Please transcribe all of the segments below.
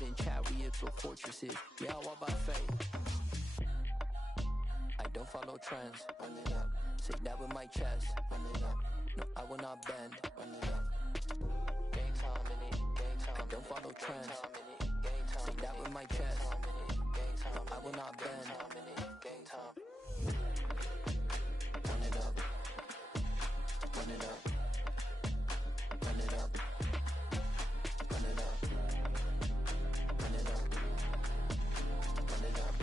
Live in chariots or fortresses. Yeah, I walk by faith. I don't follow trends. Run it up. Say that with my chest. Run it up. No, I will not bend. Run it up. Game time in it. Game time. I don't follow trends. Say that with my chest. No, I will not bend. Game time. Run it up. Run it up. Run it up. Run it up. Run it up. Run it up.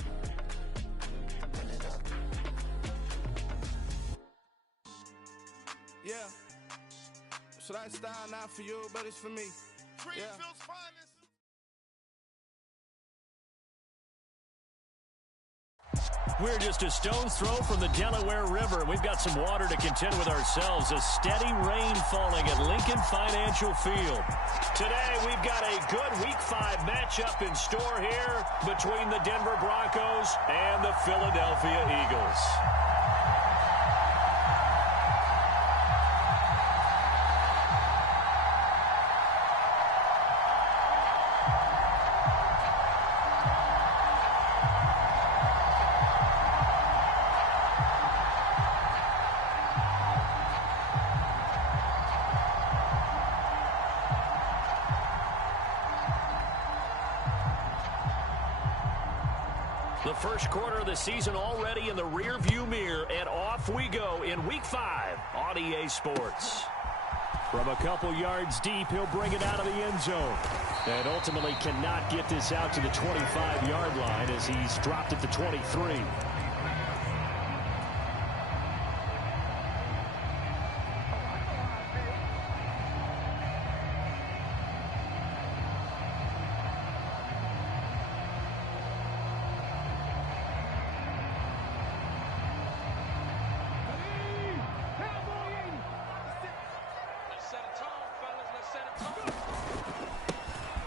Run it up. Yeah. So that style not for you, but it's for me. Greenfield's finest. We're just a stone's throw from the Delaware River. We've got some water to contend with ourselves. A steady rain falling at Lincoln Financial Field. Today, we've got a good Week 5 matchup in store here between the Denver Broncos and the Philadelphia Eagles. The first quarter of the season already in the rearview mirror, and off we go in Week 5 on EA Sports. From a couple yards deep, he'll bring it out of the end zone. And ultimately cannot get this out to the 25-yard line as he's dropped it to 23.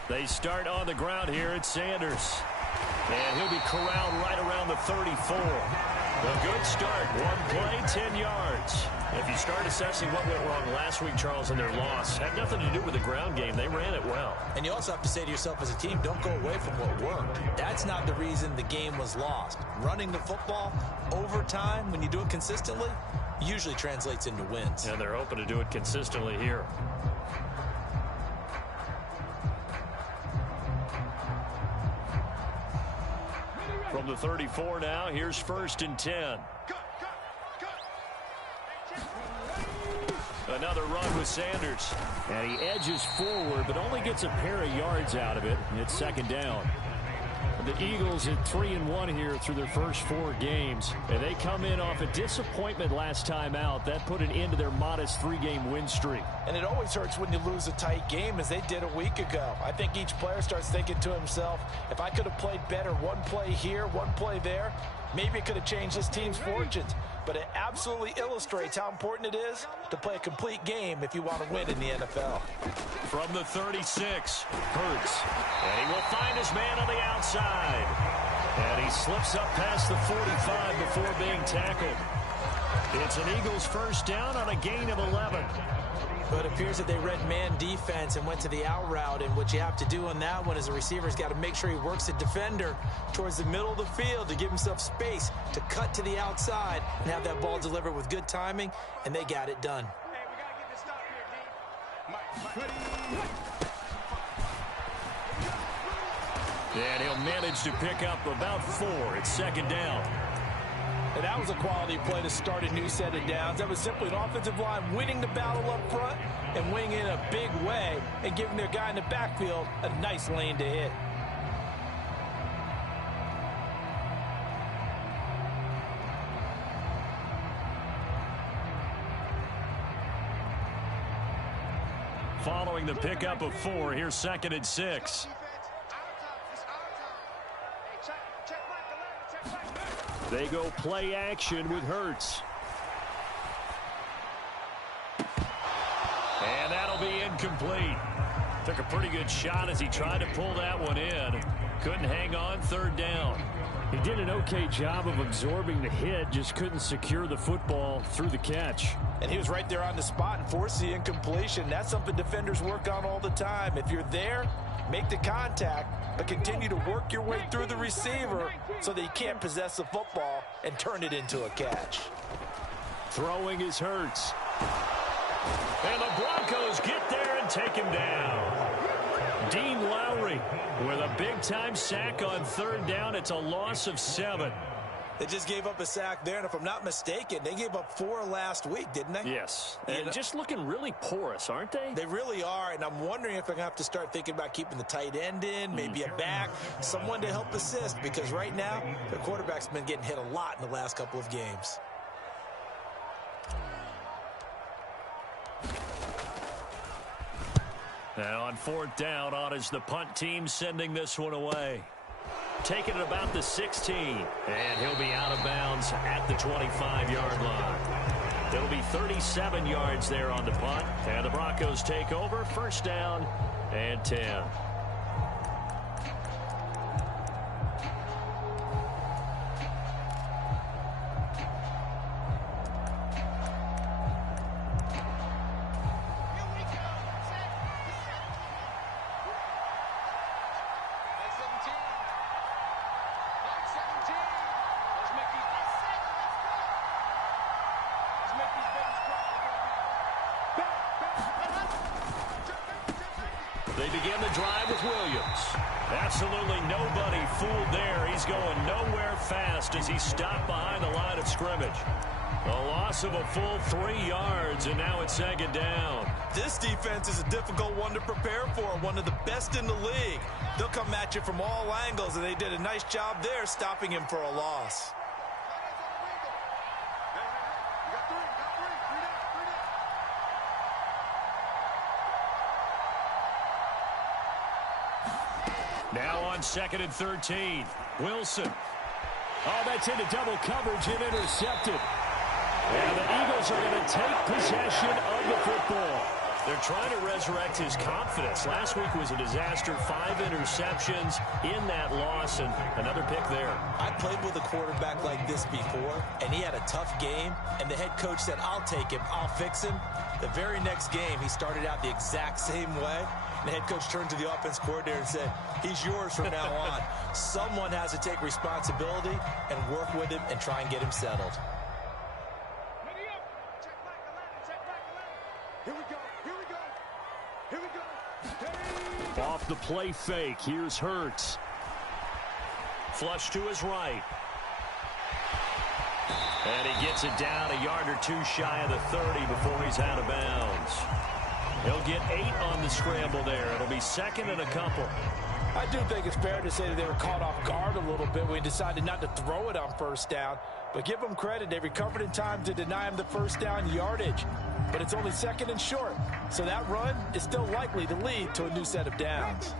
They start on the ground here at Sanders. And he'll be corralled right around the 34. A good start. One play, 10 yards. If you start assessing what went wrong last week, Charles, in their loss, had nothing to do with the ground game. They ran it well. And you also have to say to yourself as a team, don't go away from what worked. That's not the reason the game was lost. Running the football over time, when you do it consistently, usually translates into wins. And they're hoping to do it consistently here. From the 34 now, here's 1st and 10. Another run with Sanders. And he edges forward, but only gets a pair of yards out of it. It's 2nd down. The Eagles at 3-1 here through their first 4 games. And they come in off a disappointment last time out. That put an end to their modest 3-game win streak. And it always hurts when you lose a tight game, as they did a week ago. I think each player starts thinking to himself, if I could have played better one play here, one play there, maybe it could have changed this team's fortunes. But it absolutely illustrates how important it is to play a complete game if you want to win in the NFL. From the 36, Hurts. And he will find his man on the outside. And he slips up past the 45 before being tackled. It's an Eagles first down on a gain of 11. But it appears that they read man defense and went to the out route. And what you have to do on that one is the receiver's got to make sure he works the defender towards the middle of the field to give himself space to cut to the outside and have that ball delivered with good timing. And they got it done. Hey, we got to get this stop here, D. And he'll manage to pick up about 4. It's 2nd down. And that was a quality play to start a new set of downs. That was simply an offensive line winning the battle up front and winning in a big way and giving their guy in the backfield a nice lane to hit. Following the pickup of 4, here's 2nd and 6. They go play action with Hurts. And that'll be incomplete. Took a pretty good shot as he tried to pull that one in. Couldn't hang on, 3rd down. He did an okay job of absorbing the hit, just couldn't secure the football through the catch. And he was right there on the spot and forced the incompletion. That's something defenders work on all the time. If you're there, make the contact, but continue to work your way through the receiver so that you can't possess the football and turn it into a catch. Throwing is Hurts. And the Broncos get there and take him down. Dean Lowry with a big-time sack on third down. It's a loss of 7. They just gave up a sack there, and if I'm not mistaken, they gave up 4 last week, didn't they? Yes, and just looking really porous, aren't they? They really are, and I'm wondering if they're going to have to start thinking about keeping the tight end in, maybe a back, someone to help assist, because right now, their quarterback's been getting hit a lot in the last couple of games. Now on 4th down, on is the punt team sending this one away. Taking it about the 16, and he'll be out of bounds at the 25-yard line. It'll be 37 yards there on the punt, and the Broncos take over, 1st down and 10. They begin the drive with Williams. Absolutely nobody fooled there. He's going nowhere fast as he stopped behind the line of scrimmage. A loss of a full 3 yards, and now it's 2nd down. This defense is a difficult one to prepare for, one of the best in the league. They'll come at you from all angles, and they did a nice job there stopping him for a loss. Now on 2nd and 13, Wilson. Oh, that's into double coverage and intercepted. And the Eagles are going to take possession of the football. They're trying to resurrect his confidence. Last week was a disaster, 5 interceptions in that loss, and another pick there. I played with a quarterback like this before, and he had a tough game, and the head coach said, I'll take him, I'll fix him. The very next game, he started out the exact same way. The head coach turned to the offense coordinator and said, he's yours from now on. Someone has to take responsibility and work with him and try and get him settled. Off the play fake, here's Hurts. Flush to his right. And he gets it down a yard or 2 shy of the 30 before he's out of bounds. He'll get 8 on the scramble there. It'll be 2nd and a couple. I do think it's fair to say that they were caught off guard a little bit when he decided not to throw it on 1st down. But give them credit. They recovered in time to deny him the 1st down yardage. But it's only 2nd and short. So that run is still likely to lead to a new set of downs.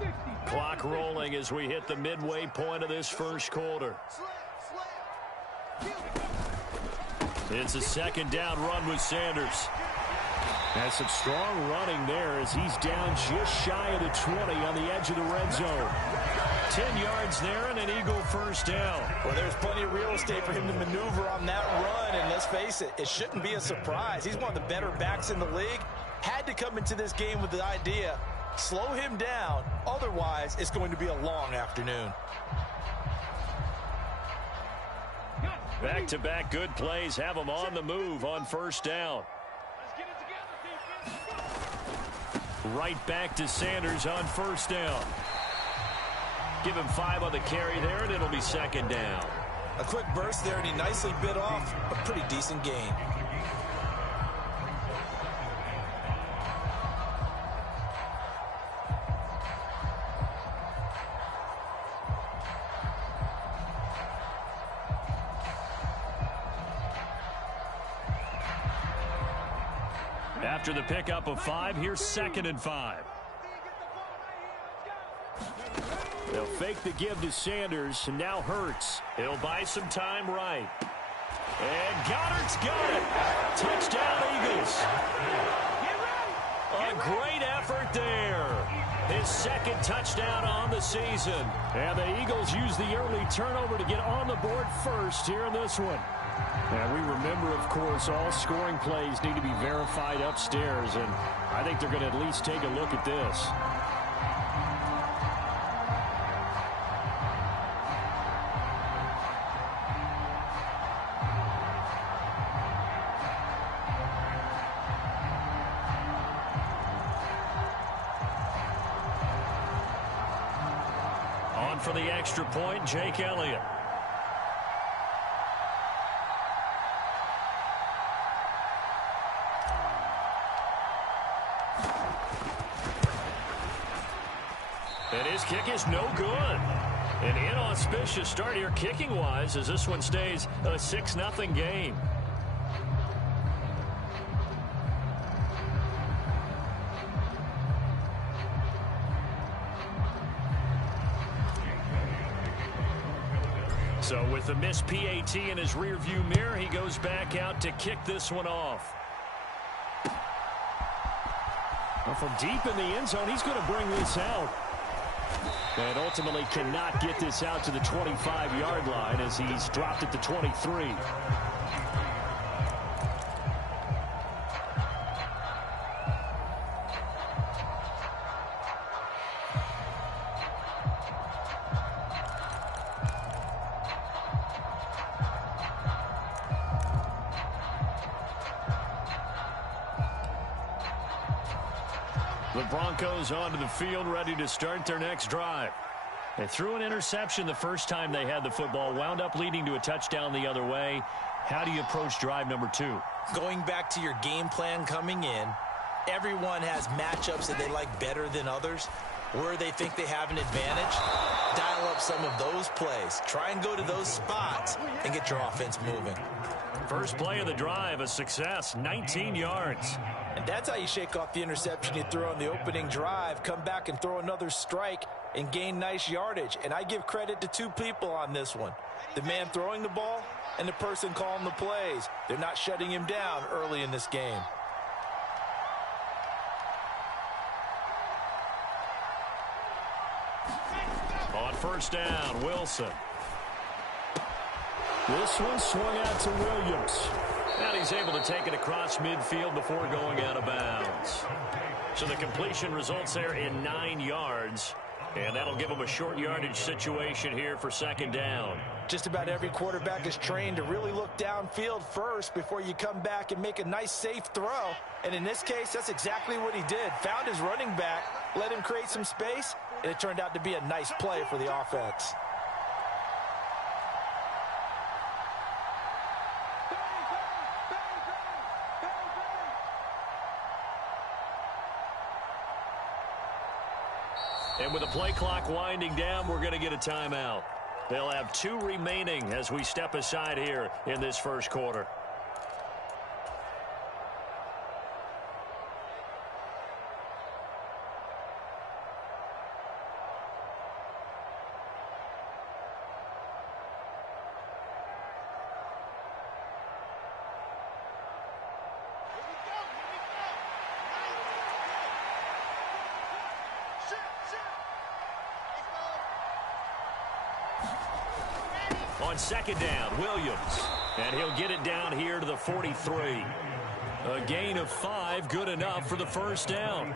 Clock rolling as we hit the midway point of this 1st quarter. It's a 2nd down run with Sanders. Has some strong running there as he's down just shy of the 20 on the edge of the red zone. 10 yards there and an Eagle 1st down. Well, there's plenty of real estate for him to maneuver on that run, and let's face it, it shouldn't be a surprise. He's one of the better backs in the league. Had to come into this game with the idea, slow him down, otherwise it's going to be a long afternoon. Back-to-back good plays have him on the move on 1st down. Right back to Sanders on 1st down. Give him 5 on the carry there, and it'll be 2nd down. A quick burst there, and he nicely bit off a pretty decent gain. After the pickup of 5, here's 2nd and 5. They'll fake the give to Sanders, and now Hurts. He'll buy some time right. And Goddard's got it. Touchdown, Eagles. A great effort there. His 2nd touchdown on the season. And the Eagles use the early turnover to get on the board first here in this one. And we remember, of course, all scoring plays need to be verified upstairs, and I think they're going to at least take a look at this. down for the extra point, Jake Elliott. And his kick is no good. An inauspicious start here kicking-wise as this one stays a 6-0 game. So with the missed PAT in his rearview mirror, he goes back out to kick this one off. Well, from deep in the end zone, he's going to bring this out. And ultimately cannot get this out to the 25-yard line as he's dropped at the 23. The Broncos onto the field, ready to start their next drive. They threw an interception the first time they had the football, wound up leading to a touchdown the other way. How do you approach drive number 2? Going back to your game plan coming in, everyone has matchups that they like better than others. Where they think they have an advantage, dial up some of those plays. Try and go to those spots and get your offense moving. First play of the drive, a success, 19 yards. And that's how you shake off the interception you threw on the opening drive, come back and throw another strike and gain nice yardage. And I give credit to two people on this one. The man throwing the ball and the person calling the plays. They're not shutting him down early in this game. On first down, Wilson. This one swung out to Williams. And he's able to take it across midfield before going out of bounds. So the completion results there in 9 yards. And that'll give him a short yardage situation here for second down. Just about every quarterback is trained to really look downfield first before you come back and make a nice, safe throw. And in this case, that's exactly what he did. Found his running back, let him create some space, and it turned out to be a nice play for the offense. And with the play clock winding down, we're going to get a timeout. They'll have 2 remaining as we step aside here in this first quarter. On second down, Williams. And he'll get it down here to the 43. A gain of 5, good enough for the first down.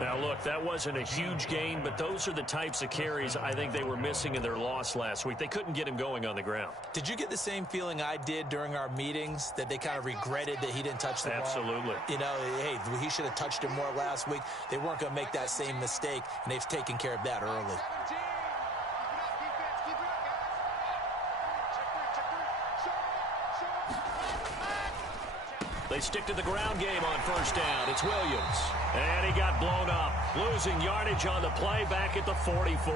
Now, look, that wasn't a huge gain, but those are the types of carries I think they were missing in their loss last week. They couldn't get him going on the ground. Did you get the same feeling I did during our meetings, that they kind of regretted that he didn't touch the ball? Absolutely. You know, hey, he should have touched it more last week. They weren't going to make that same mistake, and they've taken care of that early. They stick to the ground game on first down. It's Williams. And he got blown up. Losing yardage on the play back at the 44.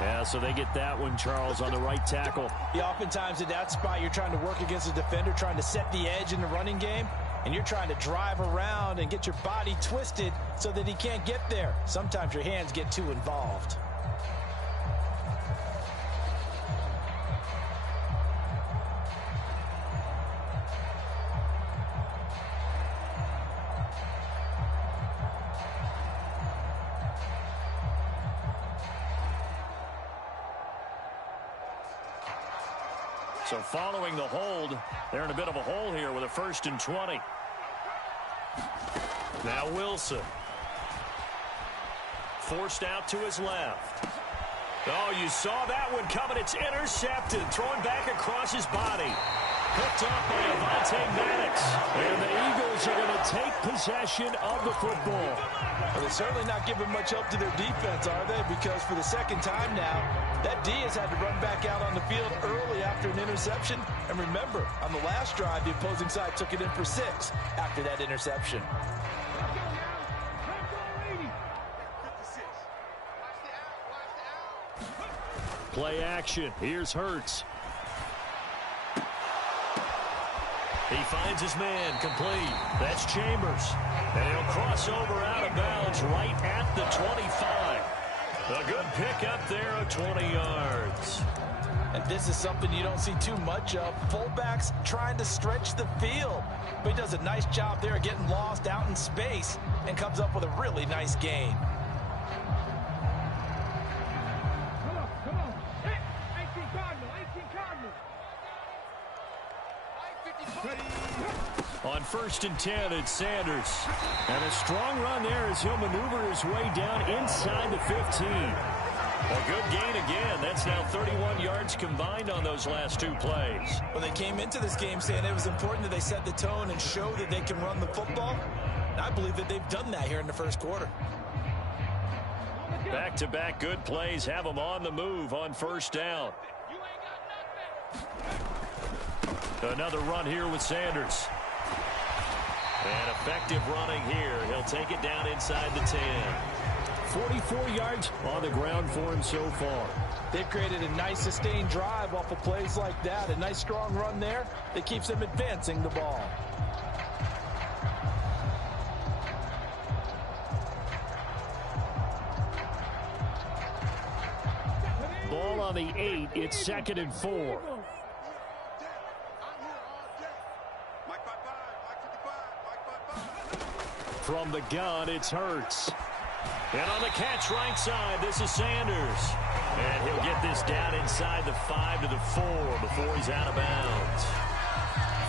Yeah, so they get that one, Charles, on the right tackle. Yeah, oftentimes at that spot, you're trying to work against a defender, trying to set the edge in the running game, and you're trying to drive around and get your body twisted so that he can't get there. Sometimes your hands get too involved. So following the hold, they're in a bit of a hole here with a 1st and 20. Now Wilson. Forced out to his left. Oh, you saw that one coming. It's intercepted. Thrown back across his body. picked off by Avonte Maddox. And the Eagles are going to take possession of the football. Well, they're certainly not giving much help to their defense, are they? Because for the second time now, that D has had to run back out on the field early after an interception. And remember, on the last drive, the opposing side took it in for 6 after that interception. Play action. Here's Hurts. He finds his man, complete. That's Chambers. And he'll cross over out of bounds right at the 25. A good pick up there of 20 yards. And this is something you don't see too much of. Fullbacks trying to stretch the field. But he does a nice job there getting lost out in space and comes up with a really nice gain. Come on. Hey, 18 Cardinal. On 1st and 10, it's Sanders. And a strong run there as he'll maneuver his way down inside the 15. A good gain again. That's now 31 yards combined on those last 2 plays. Well, they came into this game saying it was important that they set the tone and show that they can run the football. And I believe that they've done that here in the first quarter. Back-to-back good plays have them on the move on 1st down. Another run here with Sanders. And effective running here. He'll take it down inside the 10. 44 yards on the ground for him so far. They've created a nice sustained drive off of plays like that. A nice strong run there that keeps them advancing the ball. Ball on the 8. It's 2nd and 4. From the gun, it's Hurts. And on the catch right side, this is Sanders. And he'll get this down inside the 5 to the 4 before he's out of bounds.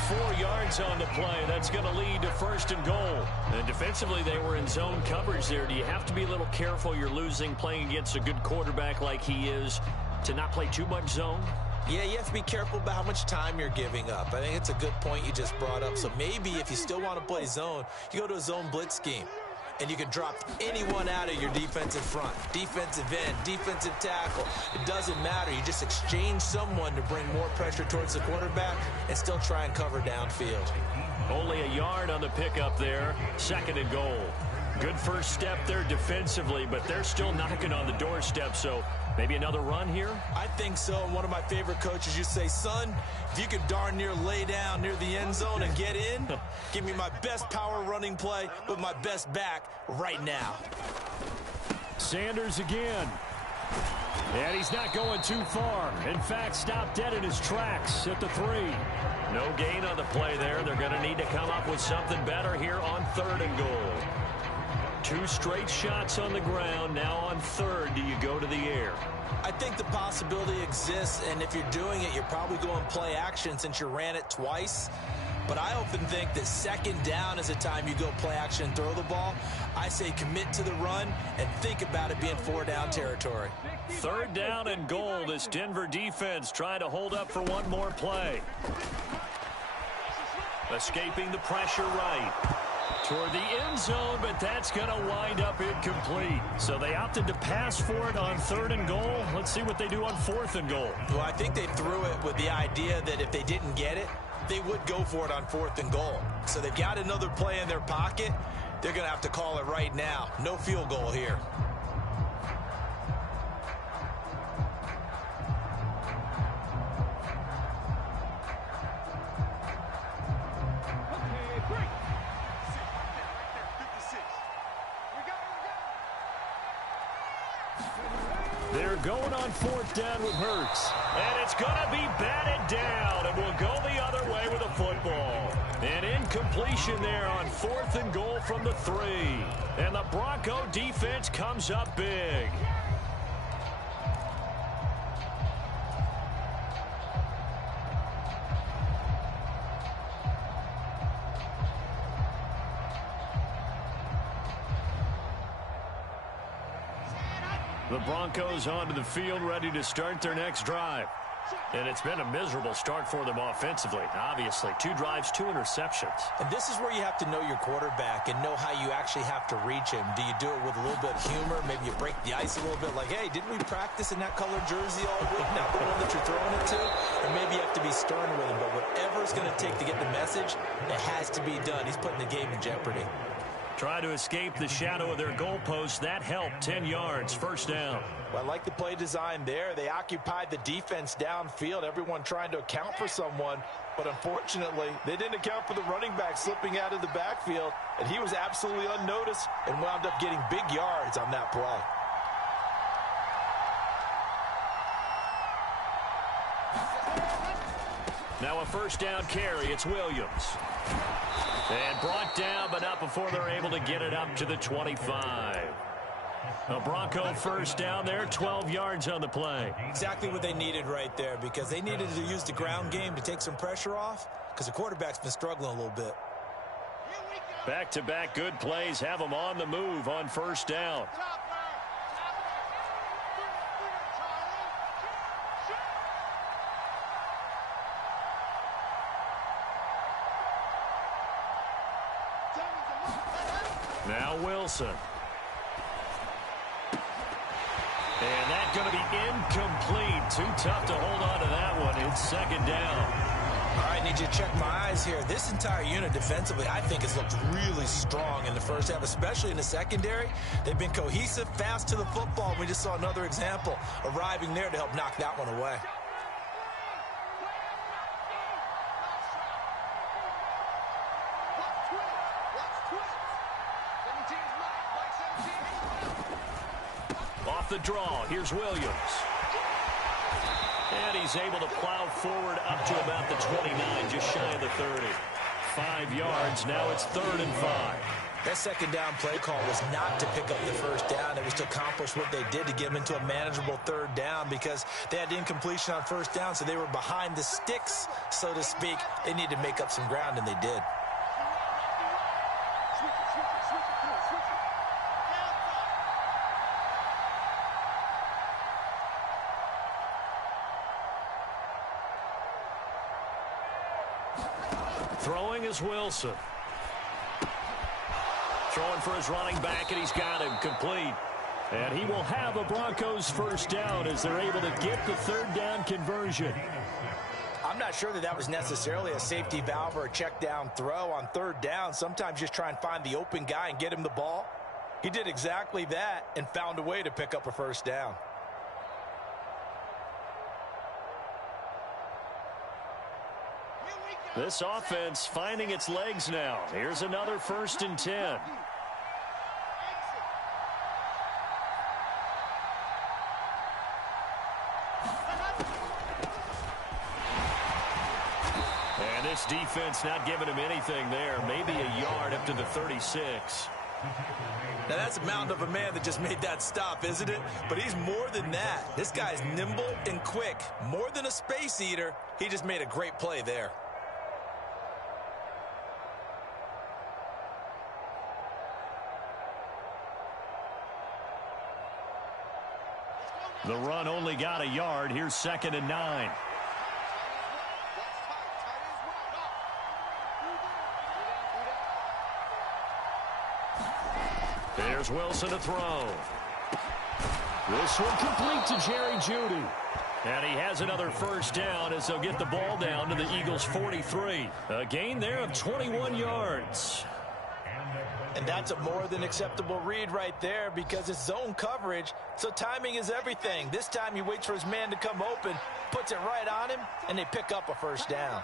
4 yards on the play. That's going to lead to 1st and goal. And defensively, they were in zone coverage there. Do you have to be a little careful? You're losing, playing against a good quarterback like he is, to not play too much zone? Yeah, you have to be careful about how much time you're giving up. I think it's a good point you just brought up. So maybe if you still want to play zone, you go to a zone blitz scheme. And you can drop anyone out of your defensive front. Defensive end, defensive tackle. It doesn't matter. You just exchange someone to bring more pressure towards the quarterback and still try and cover downfield. Only a yard on the pickup there. 2nd and goal. Good first step there defensively, but they're still knocking on the doorstep, so maybe another run here? I think so. And one of my favorite coaches used to say, son, if you could darn near lay down near the end zone and get in, give me my best power running play with my best back right now. Sanders again. And he's not going too far. In fact, stopped dead in his tracks at the 3. No gain on the play there. They're going to need to come up with something better here on 3rd and goal. 2 straight shots on the ground. Now on 3rd, do you go to the air? I think the possibility exists, and if you're doing it, you're probably going play action since you ran it twice. But I often think that 2nd down is the time you go play action and throw the ball. I say commit to the run and think about it being 4-down territory. 3rd down and goal. This Denver defense trying to hold up for one more play. Escaping the pressure right toward the end zone, but that's going to wind up incomplete. So they opted to pass for it on 3rd and goal. Let's see what they do on 4th and goal. Well, I think they threw it with the idea that if they didn't get it, they would go for it on 4th and goal. So they've got another play in their pocket. They're going to have to call it right now. No field goal here. They're going on 4th down with Hurts. And it's going to be batted down, and we'll go the other way with a football. An incompletion there on 4th and goal from the 3. And the Bronco defense comes up big. The Broncos onto the field ready to start their next drive. And it's been a miserable start for them offensively, obviously. 2 drives, 2 interceptions. And this is where you have to know your quarterback and know how you actually have to reach him. Do you do it with a little bit of humor? Maybe you break the ice a little bit like, hey, didn't we practice in that colored jersey all week? Not the one that you're throwing it to? Or maybe you have to be stern with him. But whatever it's going to take to get the message, it has to be done. He's putting the game in jeopardy. Try to escape the shadow of their goalpost. That helped. 10 yards, first down. Well, I like the play design there. They occupied the defense downfield, everyone trying to account for someone. But unfortunately, they didn't account for the running back slipping out of the backfield. And he was absolutely unnoticed and wound up getting big yards on that play. Now a first down carry. It's Williams. And brought down, but not before they're able to get it up to the 25. A Bronco first down there, 12 yards on the play. Exactly what they needed right there, because they needed to use the ground game to take some pressure off, because the quarterback's been struggling a little bit. Back-to-back good plays have them on the move on first down. Now Wilson. And that's going to be incomplete. Too tough to hold on to that one. It's second down. All right, need you to check my eyes here. This entire unit defensively, I think, has looked really strong in the first half, especially in the secondary. They've been cohesive, fast to the football. We just saw another example arriving there to help knock that one away. Off the draw, here's Williams. And he's able to plow forward up to about the 29, just shy of the 30. 5 yards, now it's 3rd and 5. That second down play call was not to pick up the first down. It was to accomplish what they did to get them into a manageable 3rd down, because they had incompletion on first down, so they were behind the sticks, so to speak. They needed to make up some ground, and they did. Throwing is Wilson. Throwing for his running back, and he's got him complete. And he will have a Broncos first down as they're able to get the 3rd down conversion. I'm not sure that was necessarily a safety valve or a check down throw on 3rd down. Sometimes just try and find the open guy and get him the ball. He did exactly that and found a way to pick up a first down. This offense finding its legs now. Here's another 1st and 10. And this defense not giving him anything there. Maybe a yard up to the 36. Now, that's a mountain of a man that just made that stop, isn't it? But he's more than that. This guy's nimble and quick. More than a space eater. He just made a great play there. The run only got a yard. Here's 2nd and 9. There's Wilson to throw. This one complete to Jerry Jeudy. And he has another first down as they'll get the ball down to the Eagles' 43. A gain there of 21 yards. And that's a more than acceptable read right there, because it's zone coverage, so timing is everything. This time he waits for his man to come open, puts it right on him, and they pick up a first down.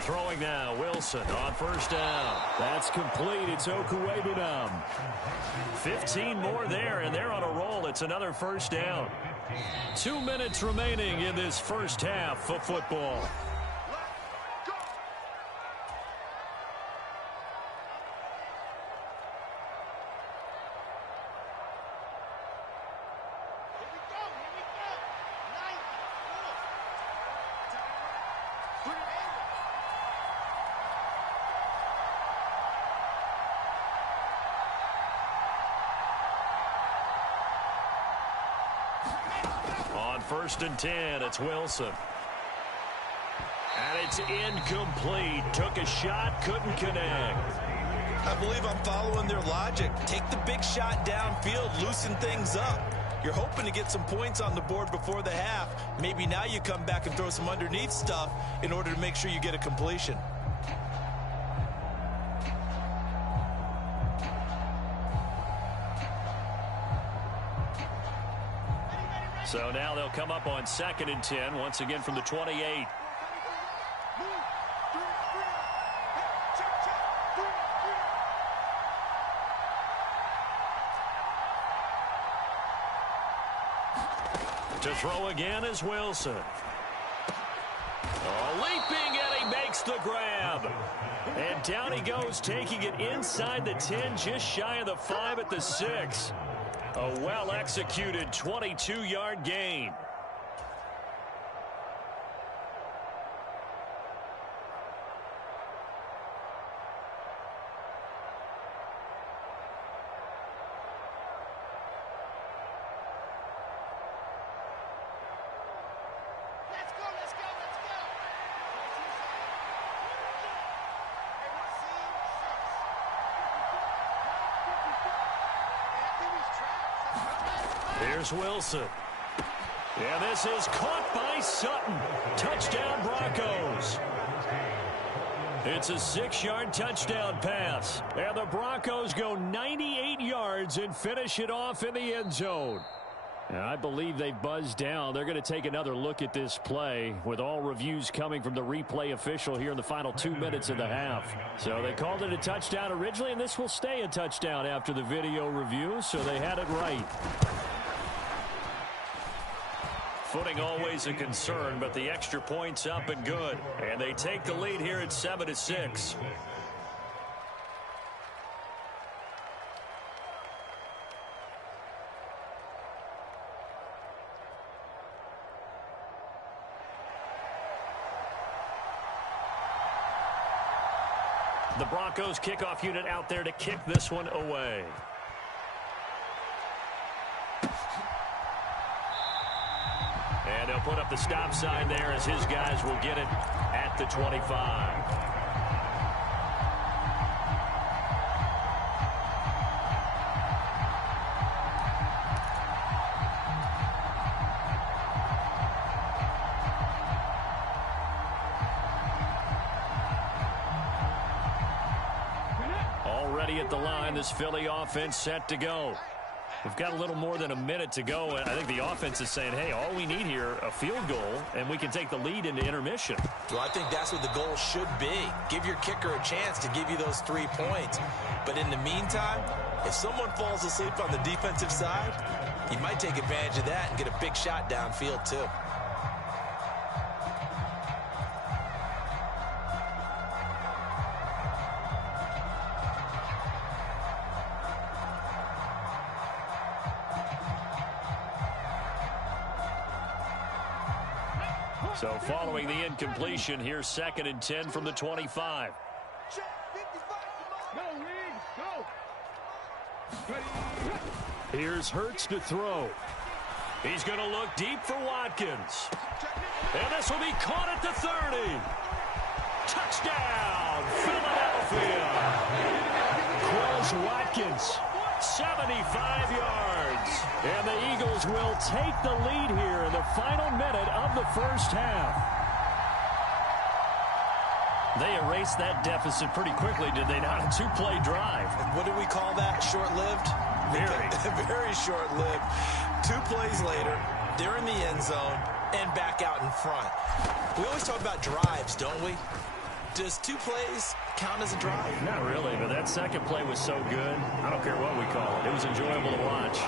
Throwing now, Wilson on first down. That's complete. It's Okuwebunam. 15 more there, and they're on a roll. It's another first down. 2 minutes remaining in this first half of football. 1st and 10. It's Wilson. And it's incomplete. Took a shot, couldn't connect. I believe I'm following their logic. Take the big shot downfield, loosen things up. You're hoping to get some points on the board before the half. Maybe now you come back and throw some underneath stuff in order to make sure you get a completion. So now they'll come up on 2nd and 10, once again from the 28. To throw again is Wilson. Leaping, and he makes the grab. And down he goes, taking it inside the 10, just shy of the 5 at the 6. A well-executed 22-yard gain. Here's Wilson. And this is caught by Sutton. Touchdown, Broncos. It's a 6-yard touchdown pass. And the Broncos go 98 yards and finish it off in the end zone. And I believe they've buzzed down. They're going to take another look at this play with all reviews coming from the replay official here in the final 2 minutes of the half. So they called it a touchdown originally, and this will stay a touchdown after the video review, so they had it right. Footing always a concern, but the extra point's up and good. And they take the lead here at 7-6. The Broncos kickoff unit out there to kick this one away. And he'll put up the stop sign there as his guys will get it at the 25. Already at the line, this Philly offense set to go. We've got a little more than a minute to go, and I think the offense is saying, hey, all we need here, a field goal, and we can take the lead into intermission. Well, I think that's what the goal should be. Give your kicker a chance to give you those 3 points. But in the meantime, if someone falls asleep on the defensive side, you might take advantage of that and get a big shot downfield, too. So following the incompletion, here's 2nd and 10 from the 25. Here's Hurts to throw. He's going to look deep for Watkins. And this will be caught at the 30. Touchdown, Philadelphia. Quez Watkins, 75 yards. And the Eagles will take the lead here in the final minute of the first half. They erased that deficit pretty quickly, did they not? A 2-play drive. What do we call that? Short-lived? Very. Very short-lived. 2 plays later, they're in the end zone and back out in front. We always talk about drives, don't we? Does 2 plays count as a drive? Not really, but that second play was so good. I don't care what we call it. It was enjoyable to watch.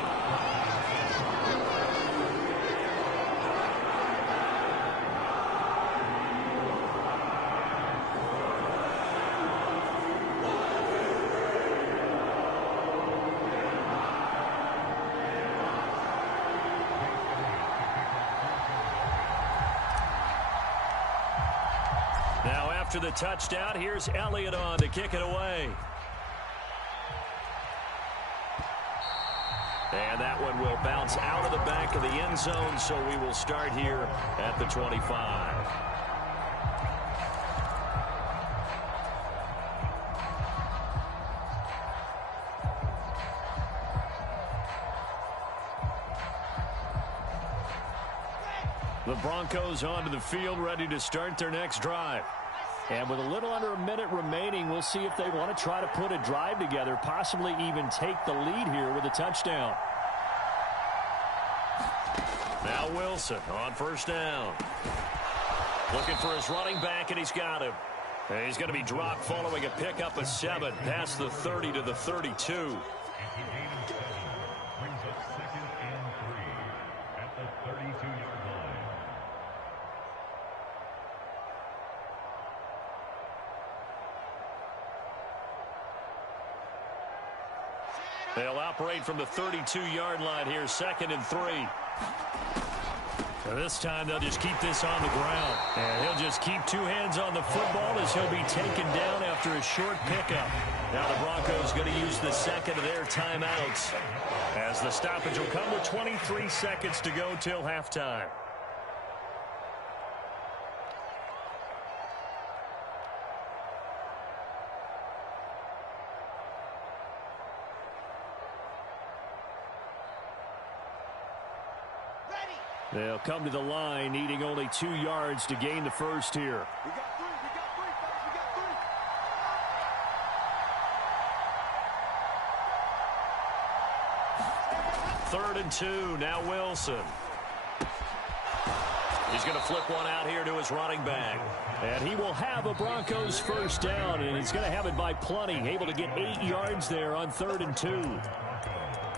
Now after the touchdown, here's Elliott on to kick it away. And that one will bounce out of the back of the end zone, so we will start here at the 25. The Broncos onto the field, ready to start their next drive. And with a little under a minute remaining, we'll see if they want to try to put a drive together, possibly even take the lead here with a touchdown. Now Wilson on first down. Looking for his running back, and he's got him. And he's going to be dropped following a pickup of 7 past the 30 to the 32. They'll operate from the 32-yard line here, 2nd and 3. This time they'll just keep this on the ground. And he'll just keep 2 hands on the football as he'll be taken down after a short pickup. Now the Broncos going to use the second of their timeouts, as the stoppage will come with 23 seconds to go till halftime. They'll come to the line, needing only 2 yards to gain the first here. We got 3, fellas, we got 3. 3rd and 2, now Wilson. He's going to flip one out here to his running back. And he will have a Broncos first down, and he's going to have it by plenty. Able to get 8 yards there on 3rd and 2.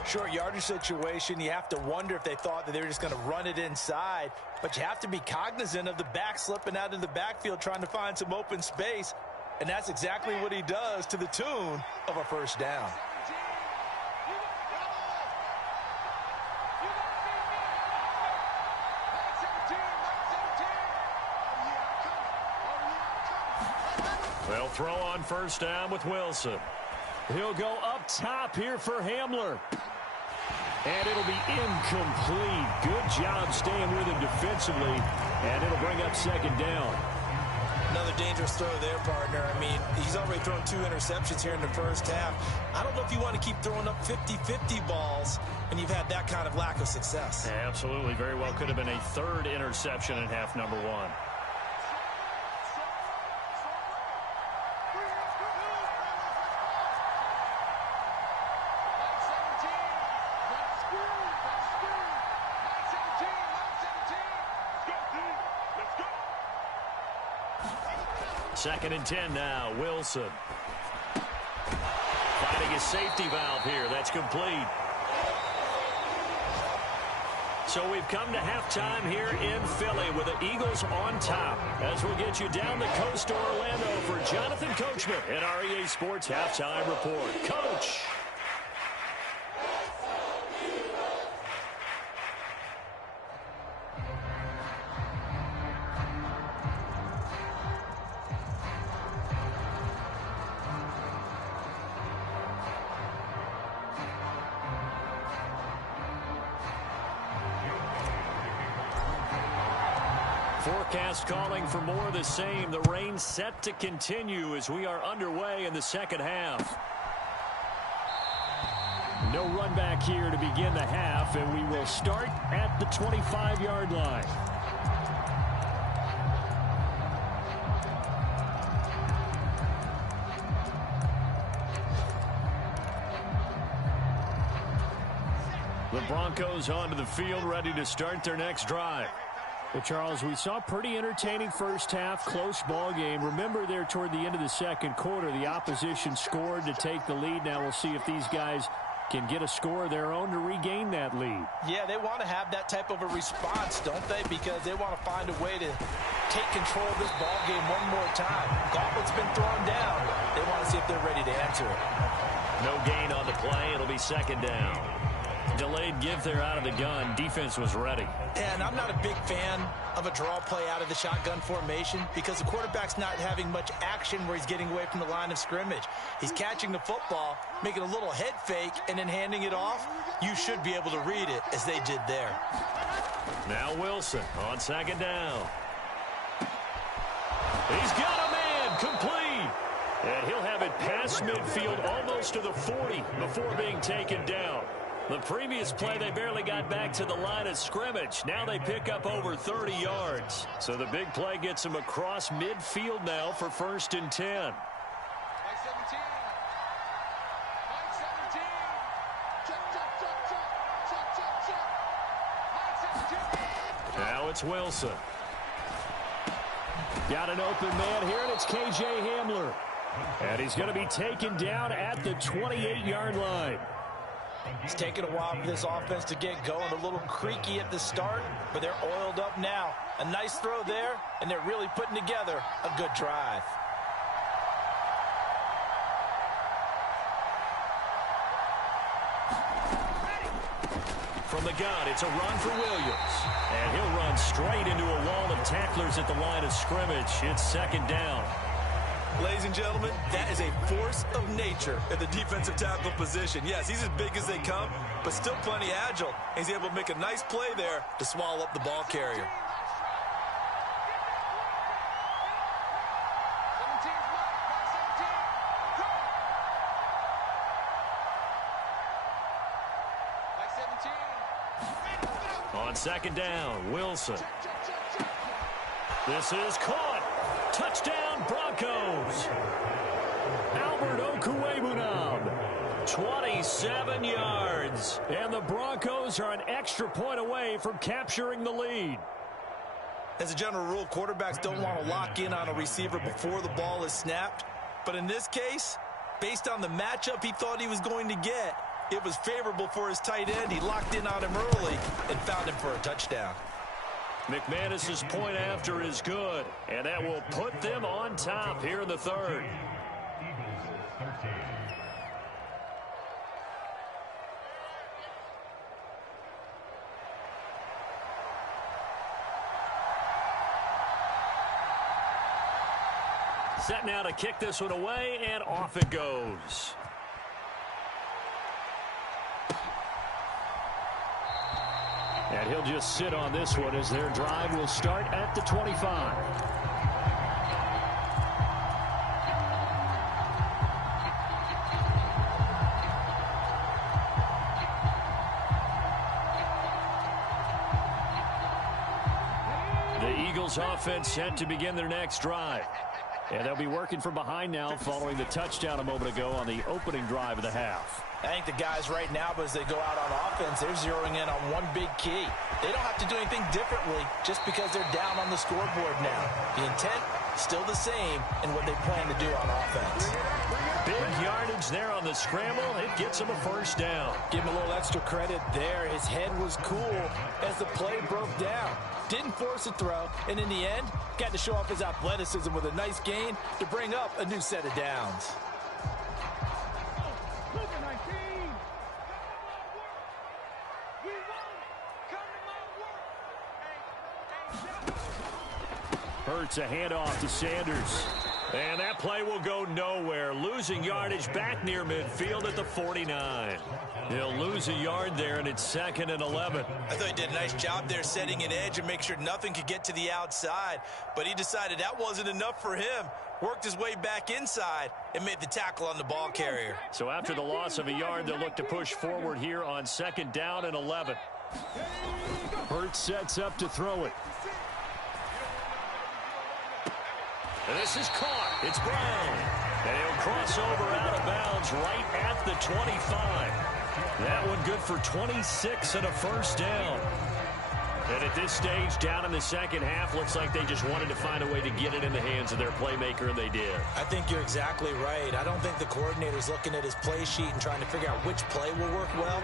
Short yardage situation, you have to wonder if they thought that they were just going to run it inside. But you have to be cognizant of the back slipping out of the backfield trying to find some open space. And that's exactly what he does, to the tune of a first down. They'll throw on first down with Wilson. He'll go up top here for Hamler. And it'll be incomplete. Good job staying with him defensively. And it'll bring up 2nd down. Another dangerous throw there, partner. I mean, he's already thrown 2 interceptions here in the first half. I don't know if you want to keep throwing up 50-50 balls when you've had that kind of lack of success. Absolutely. Very well could have been a 3rd interception in half number 1. Second and 10 now, Wilson. Finding his safety valve here. That's complete. So we've come to halftime here in Philly with the Eagles on top. As we'll get you down the coast to Orlando for Jonathan Coachman at REA Sports Halftime Report. Coach! Forecast calling for more of the same. The rain set to continue as we are underway in the second half. No run back here to begin the half, and we will start at the 25-yard line. The Broncos onto the field, ready to start their next drive. Well, Charles, we saw a pretty entertaining first half, close ball game. Remember there toward the end of the second quarter, the opposition scored to take the lead. Now we'll see if these guys can get a score of their own to regain that lead. Yeah, they want to have that type of a response, don't they? Because they want to find a way to take control of this ball game one more time. Gauntlet's been thrown down. They want to see if they're ready to answer it. No gain on the play. It'll be 2nd down. Delayed give there out of the gun. Defense was ready. And I'm not a big fan of a draw play out of the shotgun formation because the quarterback's not having much action where he's getting away from the line of scrimmage. He's catching the football, making a little head fake, and then handing it off. You should be able to read it as they did there. Now Wilson on second down. He's got a man complete. And he'll have it past midfield almost to the 40 before being taken down. The previous play, they barely got back to the line of scrimmage. Now they pick up over 30 yards. So the big play gets them across midfield now for 1st and 10. Now it's Wilson. Got an open man here, and it's K.J. Hamler. And he's going to be taken down at the 28-yard line. It's taken a while for this offense to get going. A little creaky at the start, but they're oiled up now. A nice throw there, and they're really putting together a good drive. From the gun, it's a run for Williams. And he'll run straight into a wall of tacklers at the line of scrimmage. It's 2nd down. Ladies and gentlemen, that is a force of nature at the defensive tackle position. Yes, he's as big as they come, but still plenty agile. He's able to make a nice play there to swallow up the ball carrier. On 2nd down, Wilson. This is caught. Touchdown, Broncos. Albert Okwuegbunam, 27 yards. And the Broncos are an extra point away from capturing the lead. As a general rule, quarterbacks don't want to lock in on a receiver before the ball is snapped. But in this case, based on the matchup he thought he was going to get, it was favorable for his tight end. He locked in on him early and found him for a touchdown. McManus's point after is good, and that will put them on top here in the 3rd. Set now to kick this one away, and off it goes. And he'll just sit on this one as their drive will start at the 25. The Eagles offense set to begin their next drive. And they'll be working from behind now following the touchdown a moment ago on the opening drive of the half. I think the guys right now, as they go out on offense, they're zeroing in on one big key. They don't have to do anything differently just because they're down on the scoreboard now. The intent, still the same in what they plan to do on offense. Big yardage there on the scramble. It gets him a 1st down. Give him a little extra credit there. His head was cool as the play broke down. Didn't force a throw, and in the end, got to show off his athleticism with a nice gain to bring up a new set of downs. Hurts a handoff to Sanders. And that play will go nowhere. Losing yardage back near midfield at the 49. He'll lose a yard there, and it's 2nd and 11. I thought he did a nice job there setting an edge and make sure nothing could get to the outside. But he decided that wasn't enough for him. Worked his way back inside and made the tackle on the ball carrier. So after the loss of a yard, they'll look to push forward here on 2nd down and 11. Hurts sets up to throw it. And this is caught. It's Brown. And he'll cross over out of bounds right at the 25. That one good for 26 and a 1st down. And at this stage, down in the second half, looks like they just wanted to find a way to get it in the hands of their playmaker, and they did. I think you're exactly right. I don't think the coordinator's looking at his play sheet and trying to figure out which play will work well.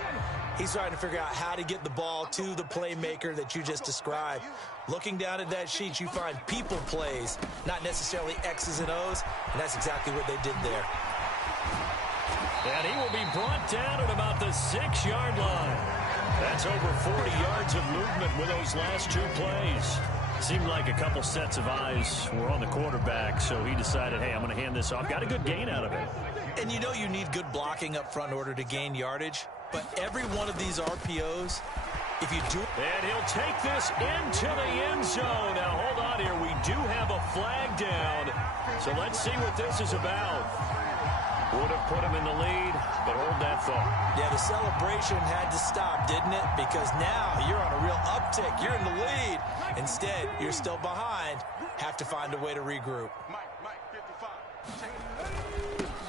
He's trying to figure out how to get the ball to the playmaker that you just described. Looking down at that sheet, you find people plays, not necessarily X's and O's, and that's exactly what they did there. And he will be brought down at about the 6-yard line. That's over 40 yards of movement with those last 2 plays. Seemed like a couple sets of eyes were on the quarterback, so he decided, hey, I'm going to hand this off. Got a good gain out of it. And you know you need good blocking up front in order to gain yardage, but every one of these RPOs, if you do... And he'll take this into the end zone. Now, hold on here. We do have a flag down, so let's see what this is about. Would have put him in the lead, but hold that thought. Yeah, the celebration had to stop, didn't it? Because now you're on a real uptick. You're in the lead. Instead, you're still behind. Have to find a way to regroup.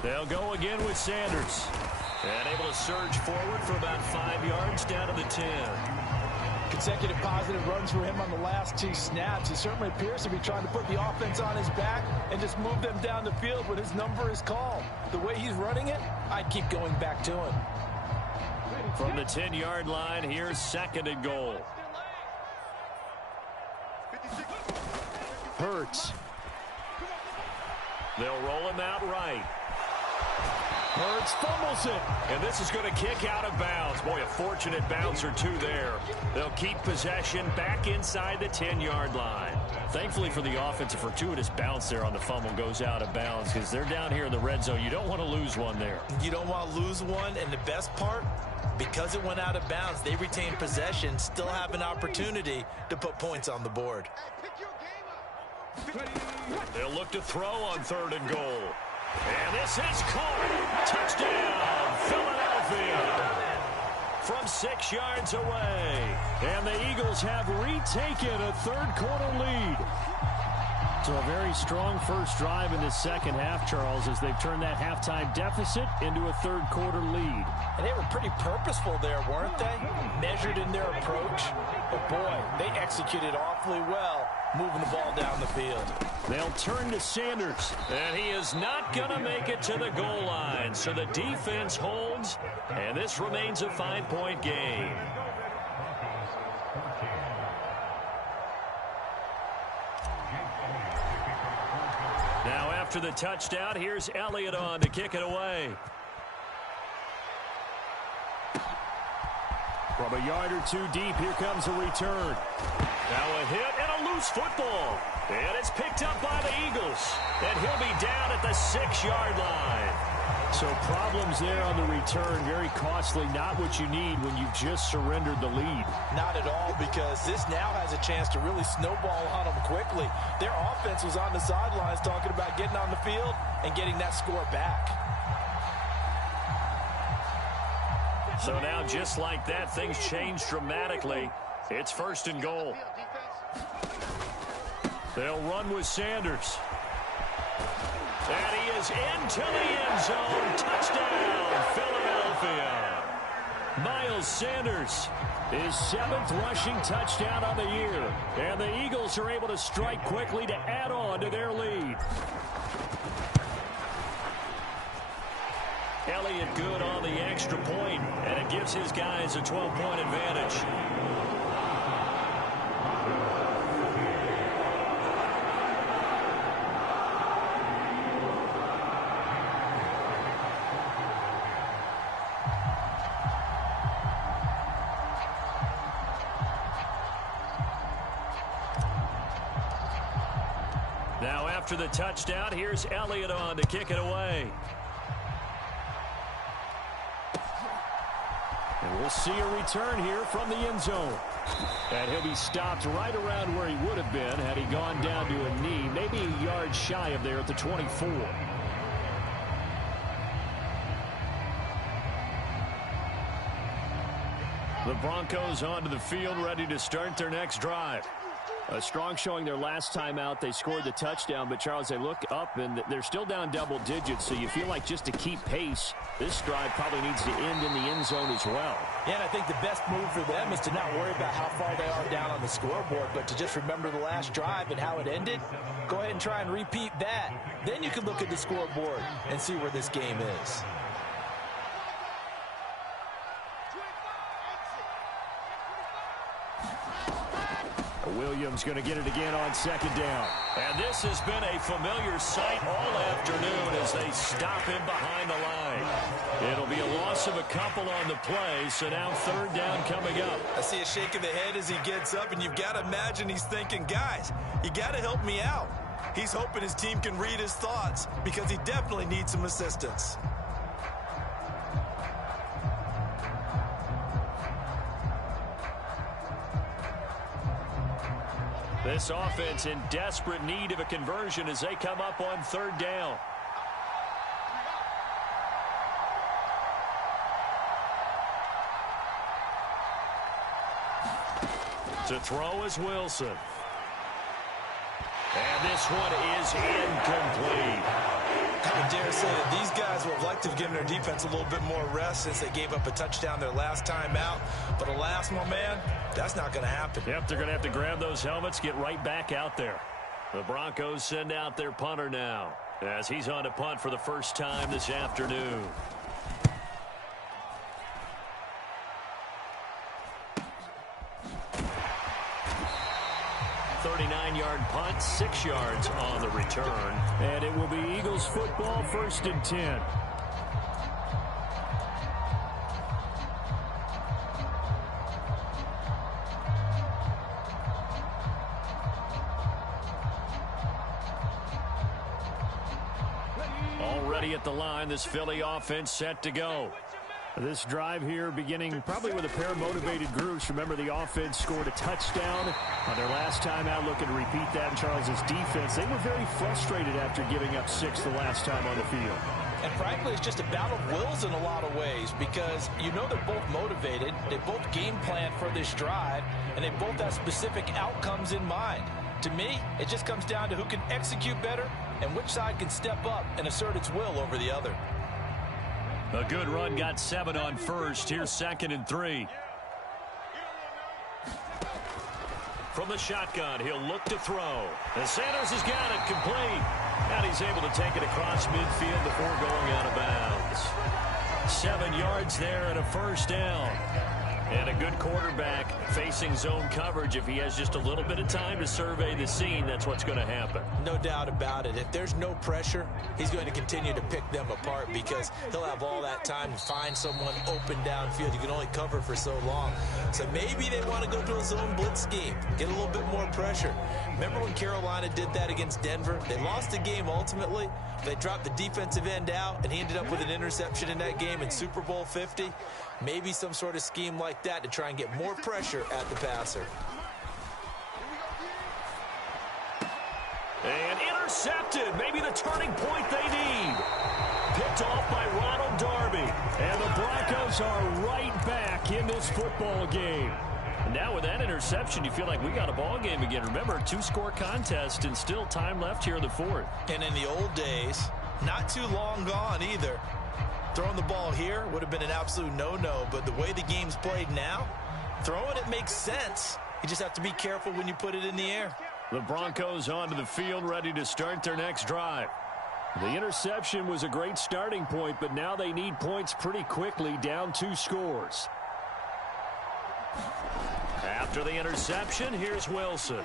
They'll go again with Sanders. And able to surge forward for about 5 yards down to the 10. Consecutive positive runs for him on the last 2 snaps. He certainly appears to be trying to put the offense on his back and just move them down the field when his number is called. The way he's running it, I'd keep going back to him. From the 10-yard line, here's 2nd and goal. Hurts. They'll roll him out right. Hurts fumbles it. And this is going to kick out of bounds. Boy, a fortunate bounce or 2 there. They'll keep possession back inside the 10-yard line. Thankfully for the offense, a fortuitous bounce there on the fumble goes out of bounds because they're down here in the red zone. You don't want to lose one there. You don't want to lose one, and the best part, because it went out of bounds, they retain possession, still have an opportunity to put points on the board. They'll look to throw on 3rd and goal. And this is caught. Touchdown, Philadelphia. From 6 yards away. And the Eagles have retaken a 3rd quarter lead. So a very strong first drive in the second half, Charles, as they've turned that halftime deficit into a 3rd quarter lead. And they were pretty purposeful there, weren't they? Measured in their approach. But boy, they executed awfully well, moving the ball down the field. They'll turn to Sanders, and he is not going to make it to the goal line. So the defense holds, and this remains a 5-point game. Now after the touchdown, here's Elliott on to kick it away. From a yard or 2 deep, here comes a return. Now a hit and a loose football. And it's picked up by the Eagles. And he'll be down at the 6-yard line. So problems there on the return, very costly. Not what you need when you've just surrendered the lead. Not at all, because this now has a chance to really snowball on them quickly. Their offense was on the sidelines talking about getting on the field and getting that score back. So now, just like that, things change dramatically. It's 1st and goal. They'll run with Sanders. And he is into the end zone. Touchdown, Philadelphia. Miles Sanders, his 7th rushing touchdown on the year. And the Eagles are able to strike quickly to add on to their lead. Elliott good on the extra point, and it gives his guys a 12-point advantage. Now after the touchdown, here's Elliott on to kick it away. And we'll see a return here from the end zone. And he'll be stopped right around where he would have been had he gone down to a knee, maybe a yard shy of there at the 24. The Broncos onto the field, ready to start their next drive. A strong showing their last time out. They scored the touchdown, but, Charles, they look up, and they're still down double digits, so you feel like just to keep pace, this drive probably needs to end in the end zone as well. Yeah, and I think the best move for them is to not worry about how far they are down on the scoreboard, but to just remember the last drive and how it ended. Go ahead and try and repeat that. Then you can look at the scoreboard and see where this game is. Williams going to get it again on second down. And this has been a familiar sight all afternoon as they stop him behind the line. It'll be a loss of a couple on the play, so now third down coming up. I see a shake of the head as he gets up, and you've got to imagine he's thinking, guys, you got to help me out. He's hoping his team can read his thoughts because he definitely needs some assistance. This offense in desperate need of a conversion as they come up on third down. To throw is Wilson. And this one is incomplete. I would dare say that these guys would have liked to have given their defense a little bit more rest since they gave up a touchdown their last time out. But alas, my man, that's not going to happen. Yep, they're going to have to grab those helmets, get right back out there. The Broncos send out their punter now as he's on to punt for the first time this afternoon. 39-yard punt, 6 yards on the return. And it will be Eagles football, 1st and 10. Already at the line, this Philly offense set to go. This drive here beginning probably with a pair of motivated groups. Remember, the offense scored a touchdown on their last time out. Looking to repeat that in Charles's defense. They were very frustrated after giving up 6 the last time on the field. And frankly, it's just a battle of wills in a lot of ways because you know they're both motivated. They both game plan for this drive, and they both have specific outcomes in mind. To me, it just comes down to who can execute better and which side can step up and assert its will over the other. A good run, got 7 on first. Here's 2nd and 3. From the shotgun, he'll look to throw. And Sanders has got it complete. And he's able to take it across midfield before going out of bounds. 7 yards there and a first down. And a good quarterback facing zone coverage. If he has just a little bit of time to survey the scene, that's what's going to happen. No doubt about it. If there's no pressure, he's going to continue to pick them apart because he'll have all that time to find someone open downfield. You can only cover for so long. So maybe they want to go to a zone blitz scheme, get a little bit more pressure. Remember when Carolina did that against Denver? They lost the game ultimately. They dropped the defensive end out, and he ended up with an interception in that game in Super Bowl 50. Maybe some sort of scheme like that to try and get more pressure at the passer. And intercepted. Maybe the turning point they need. Picked off by Ronald Darby. And the Broncos are right back in this football game. And now with that interception, you feel like we got a ball game again. Remember, 2-score contest and still time left here in the 4th. And in the old days, not too long gone either, throwing the ball here would have been an absolute no-no, but the way the game's played now, throwing it makes sense. You just have to be careful when you put it in the air. The Broncos onto the field, ready to start their next drive. The interception was a great starting point, but now they need points pretty quickly, down 2 scores. After the interception, here's Wilson.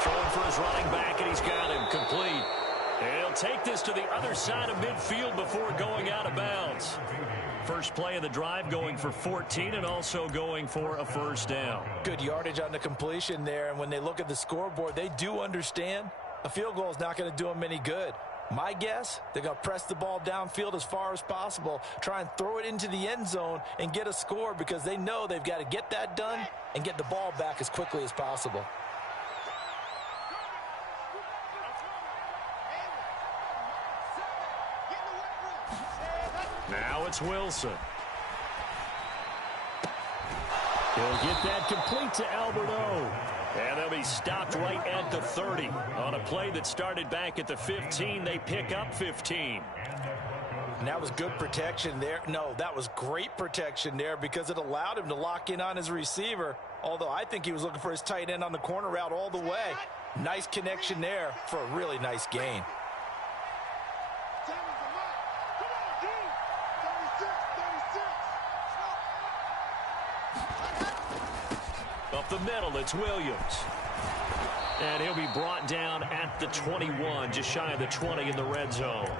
Throwing for his running back, and he's got him complete. And he'll take this to the other side of midfield before going out of bounds. First play of the drive going for 14 and also going for a first down. Good yardage on the completion there, and when they look at the scoreboard, they do understand a field goal is not going to do them any good. My guess, they're going to press the ball downfield as far as possible, try and throw it into the end zone and get a score because they know they've got to get that done and get the ball back as quickly as possible. Now it's Wilson. He'll get that complete to Alberto. And they'll be stopped right at the 30. On a play that started back at the 15, they pick up 15. And that was good protection there. No, that was great protection there because it allowed him to lock in on his receiver. Although I think he was looking for his tight end on the corner route all the way. Nice connection there for a really nice gain. A the middle, it's Williams. And he'll be brought down at the 21, just shy of the 20 in the red zone.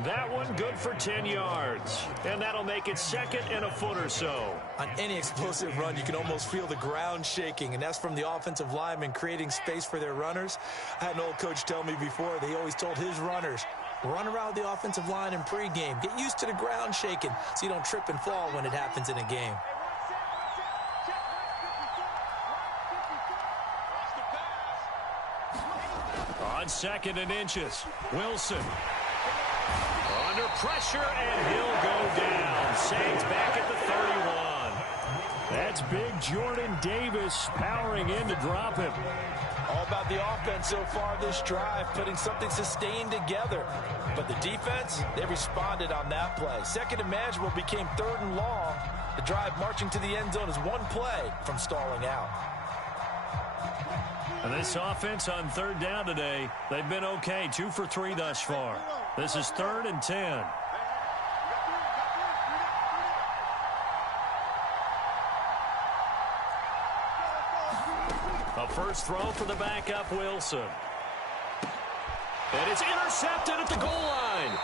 That one good for 10 yards. And that'll make it 2nd and a foot or so. On any explosive run, you can almost feel the ground shaking, and that's from the offensive linemen creating space for their runners. I had an old coach tell me before, they always told his runners, run around the offensive line in pregame. Get used to the ground shaking so you don't trip and fall when it happens in a game. On 2nd and inches, Wilson. Under pressure, and he'll go down. Saints back at the 31. That's big Jordan Davis powering in to drop him. All about the offense so far this drive, putting something sustained together. But the defense, they responded on that play. 2nd and manageable became 3rd and long. The drive marching to the end zone is one play from stalling out. And this offense on 3rd down today, they've been okay. 2 for 3 thus far. This is 3rd and 10. A first throw for the backup, Wilson. And it's intercepted at the goal line.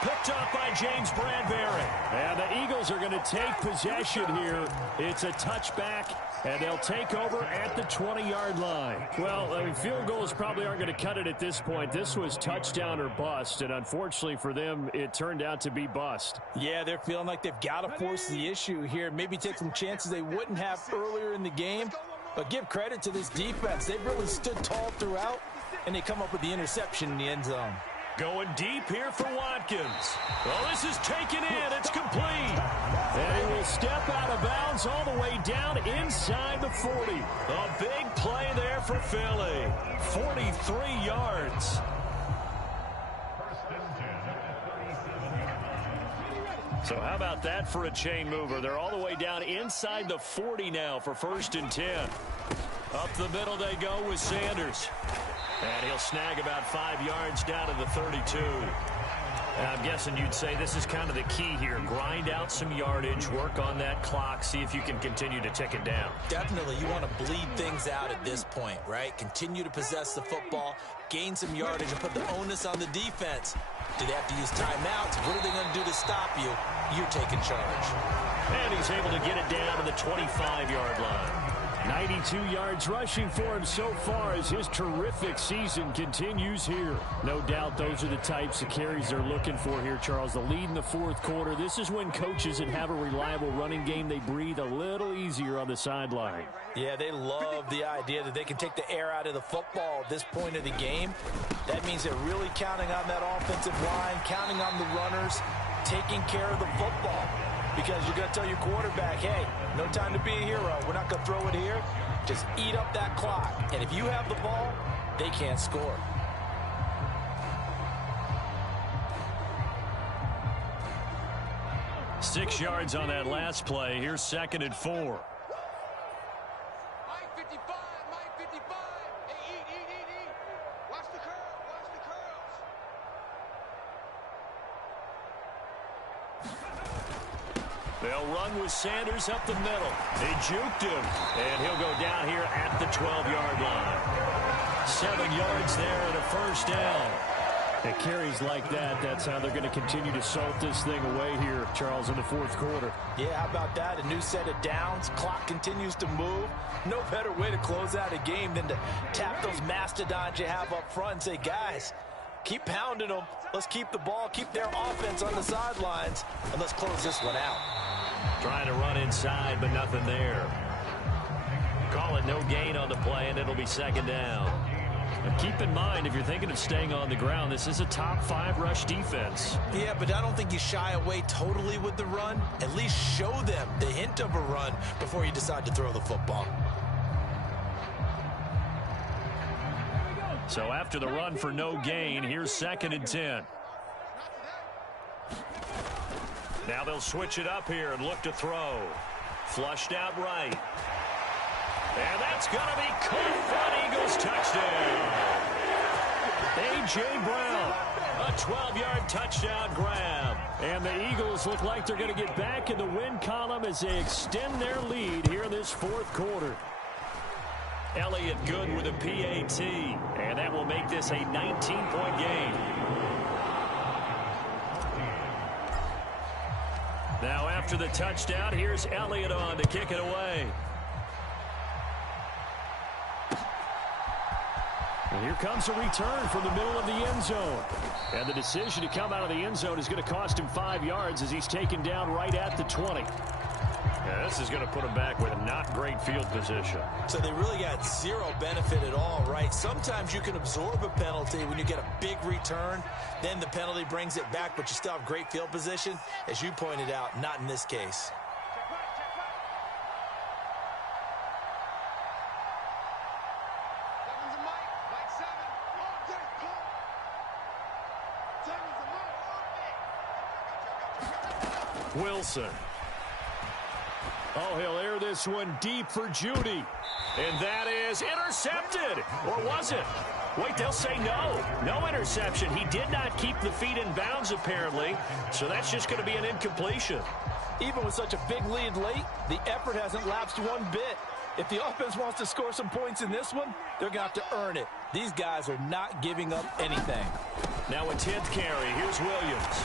Picked up by James Bradbury. And the Eagles are going to take possession here. It's a touchback, and they'll take over at the 20-yard line. Well, I mean, field goals probably aren't going to cut it at this point. This was touchdown or bust, and unfortunately for them, it turned out to be bust. Yeah, they're feeling like they've got to force the issue here. Maybe take some chances they wouldn't have earlier in the game. But give credit to this defense. They've really stood tall throughout, and they come up with the interception in the end zone. Going deep here for Watkins. Well, this is taken in. It's complete. And he will step out of bounds all the way down inside the 40. A big play there for Philly. 43 yards. So how about that for a chain mover? They're all the way down inside the 40 now for 1st and 10. Up the middle they go with Sanders. And he'll snag about 5 yards down to the 32. And I'm guessing you'd say this is kind of the key here. Grind out some yardage, work on that clock, see if you can continue to tick it down. Definitely, you want to bleed things out at this point, right? Continue to possess the football, gain some yardage, and put the onus on the defense. Do they have to use timeouts? What are they going to do to stop you? You're taking charge. And he's able to get it down to the 25-yard line. 92 yards rushing for him so far as his terrific season continues here. No doubt those are the types of carries they're looking for here, Charles. The lead in the 4th quarter. This is when coaches that have a reliable running game, they breathe a little easier on the sideline. Yeah, they love the idea that they can take the air out of the football at this point of the game. That means they're really counting on that offensive line, counting on the runners, taking care of the football. Because you're going to tell your quarterback, hey, no time to be a hero. We're not going to throw it here. Just eat up that clock. And if you have the ball, they can't score. Six yards on that last play. Here's 2nd and 4. They'll run with Sanders up the middle. They juked him, and he'll go down here at the 12-yard line. 7 yards there and a first down. It carries like that. That's how they're going to continue to salt this thing away here, Charles, in the 4th quarter. Yeah, how about that? A new set of downs. Clock continues to move. No better way to close out a game than to tap those mastodons you have up front and say, guys, keep pounding them. Let's keep the ball, keep their offense on the sidelines, and let's close this one out. Trying to run inside, but nothing there. Call it no gain on the play, and it'll be 2nd down. And keep in mind, if you're thinking of staying on the ground, this is a top 5 rush defense. Yeah, but I don't think you shy away totally with the run. At least show them the hint of a run before you decide to throw the football. So after the run for no gain, here's 2nd and 10. Now they'll switch it up here and look to throw. Flushed out right. And that's going to be caught for an Eagles touchdown. A.J. Brown, a 12-yard touchdown grab. And the Eagles look like they're going to get back in the win column as they extend their lead here in this 4th quarter. Elliott good with a PAT, and that will make this a 19-point game. Now after the touchdown, here's Elliott on to kick it away. And here comes a return from the middle of the end zone. And the decision to come out of the end zone is going to cost him 5 yards as he's taken down right at the 20. Yeah, this is going to put him back with not great field position. So they really got zero benefit at all, right? Sometimes you can absorb a penalty when you get a big return. Then the penalty brings it back, but you still have great field position. As you pointed out, not in this case. Wilson. Oh, he'll air this one deep for Judy. And that is intercepted. Or was it? Wait, they'll say no. No interception. He did not keep the feet in bounds, apparently. So that's just going to be an incompletion. Even with such a big lead late, the effort hasn't lapsed one bit. If the offense wants to score some points in this one, they're going to have to earn it. These guys are not giving up anything. Now a 10th carry. Here's Williams.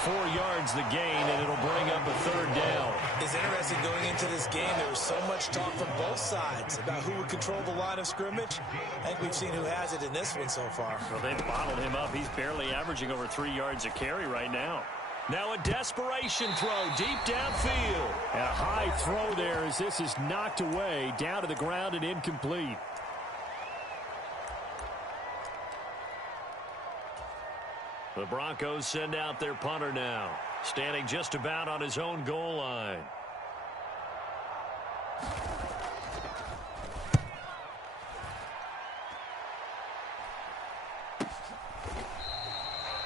4 yards the gain, and it'll bring up a third down. It's interesting going into this game. There was so much talk from both sides about who would control the line of scrimmage. I think we've seen who has it in this one so far. Well, they've bottled him up. He's barely averaging over 3 yards a carry right now. Now a desperation throw deep downfield. And a high throw there as this is knocked away down to the ground and incomplete. The Broncos send out their punter now, standing just about on his own goal line.